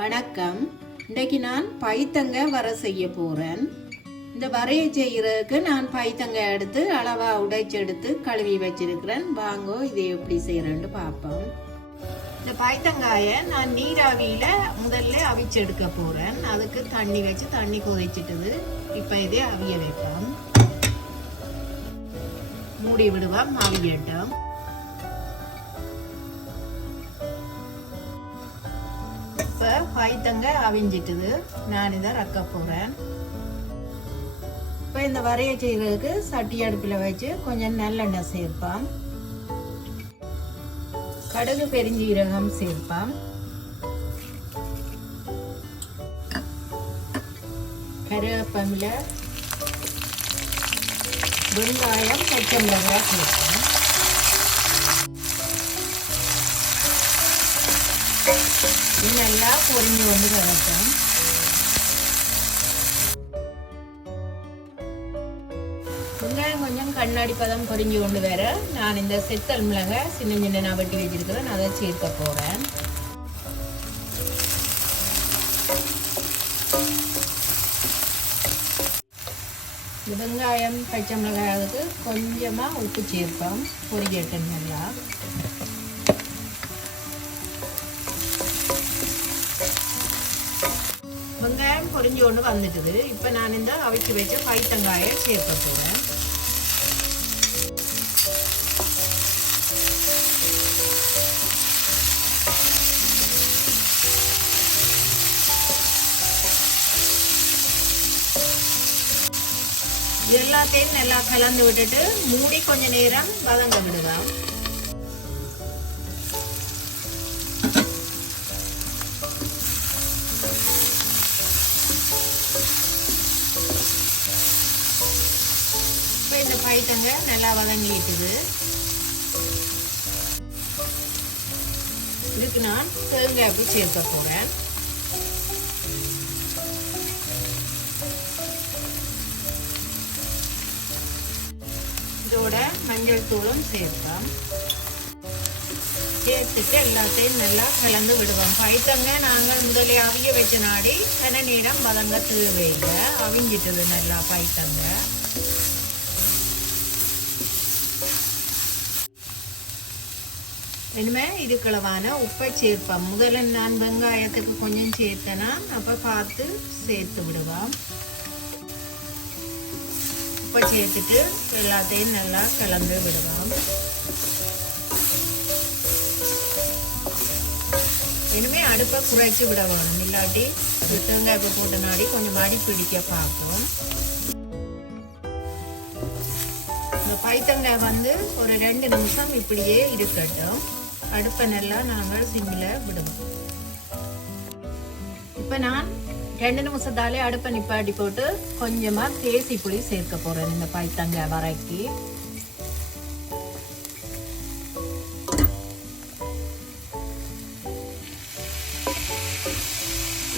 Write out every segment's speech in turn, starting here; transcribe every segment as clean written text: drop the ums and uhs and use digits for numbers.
வணக்கம். இன்றைக்கு நான் பைத்தங்க வர செய்ய போகிறேன். இந்த வரையை செய்கிறதுக்கு நான் பைத்தங்க எடுத்து அளவாக உடைச்செடுத்து கழுவி வச்சிருக்கிறேன். வாங்கோ இதை எப்படி செய்கிறேன்னு பார்ப்போம். இந்த பைத்தங்காயை நான் நீராவியில் முதல்ல அவிச்செடுக்க போகிறேன். அதுக்கு தண்ணி வச்சு தண்ணி கொதிச்சிட்டுது. இப்போ இதை அவிய வைப்போம். மூடி விடுவோம், அவியட்டும். இப்போ பைத்தங்க அவிஞ்சிட்டுது. நான் இதை ரக்க போகிறேன். இப்போ இந்த வரையை செய்கிறதுக்கு சட்டி அடுப்பில் வச்சு கொஞ்சம் நல்லெண்ணெய் சேர்ப்போம். கடுகு பெருஞ்சீரகம் சேர்ப்போம். கருவேப்பிலை, வெங்காயம், பச்சை மிளகாய் சேர்ப்போம். நல்லா பொரிஞ்சு வந்து வரட்டும். வெங்காயம் கொஞ்சம் கண்ணாடி பதம் பொரிஞ்சு கொண்டு வர நான் இந்த செத்தல் மிளகாய் சின்ன சின்ன வெட்டி வச்சிருக்கிறேன். அதை சேர்க்க போறேன். வெங்காயம் பச்சை மிளகாய்க்கு கொஞ்சமா உப்பு சேர்ப்போம். பொரிக்கட்டும் நல்லா. வெங்காயம் பொரிஞ்சு கொண்டு வந்துட்டுது. இப்போ நான் இந்த அவிச்சு வச்ச பைத்தங்காயை சேர்க்க போகிறேன். எல்லாத்தையும் நல்லா கலந்து விட்டுட்டு மூடி கொஞ்ச நேரம் வதங்க விடுவேன். இந்த பைத்தங்க நல்லா வதங்கிட்டுது. இதுக்கு நான் தேங்காய் சேர்க்க போறேன். இதோட மஞ்சள் தூளும் சேர்ப்போம். சேர்த்துட்டு எல்லாத்தையும் நல்லா கலந்து விடுவோம். பைத்தங்க நாங்கள் முதலே அவிய வச்ச நாடி கன நேரம் வதங்க தேவையில்லை. அவிஞ்சிட்டது நல்லா பைத்தங்க. இனிமே இதுக்களவான உப்பை சேர்ப்போம். முதல்ல நான் வெங்காயத்துக்கு கொஞ்சம் சேர்த்தேன்னா அப்போ பார்த்து சேர்த்து விடுவோம். உப்பை சேர்த்துட்டு எல்லாத்தையும் நல்லா கலந்து விடுவோம். இனிமே அடுப்பை குறைச்சி விட வேணும். இல்லாட்டி தேங்காய் போட்ட நாடி கொஞ்சம் அடி பிடிக்க பார்ப்போம். இந்த பைத்தங்காய் ஒரு 2 நிமிஷம் இப்படியே இருக்கட்டும். அடுப்பை நல்லா நாங்கள் சிம்மில் விடுவோம். இப்போ நான் 2 நிமிஷத்தாலே அடுப்பை நிப்பாட்டி போட்டு கொஞ்சமாக தேசி புளி சேர்க்க போகிறேன். இந்த பைத்தங்காய் வரைக்கு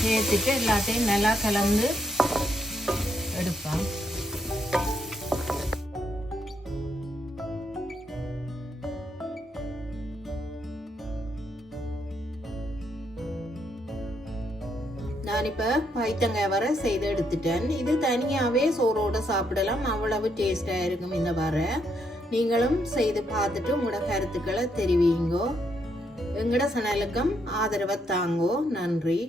சேர்த்துட்டு எல்லாத்தையும் நல்லா கலந்து எடுப்போம். நான் இப்போ பைத்தங்காய் வரை செய்து எடுத்துட்டேன். இது தனியாகவே சோறோடு சாப்பிடலாம். அவ்வளவு டேஸ்டாக இருக்கும் இந்த வரை. நீங்களும் செய்து பார்த்துட்டு உங்களோட கருத்துக்களை தெரிவிங்கோ. எங்களோட சேனலுக்கும் ஆதரவை தாங்கோ. நன்றி.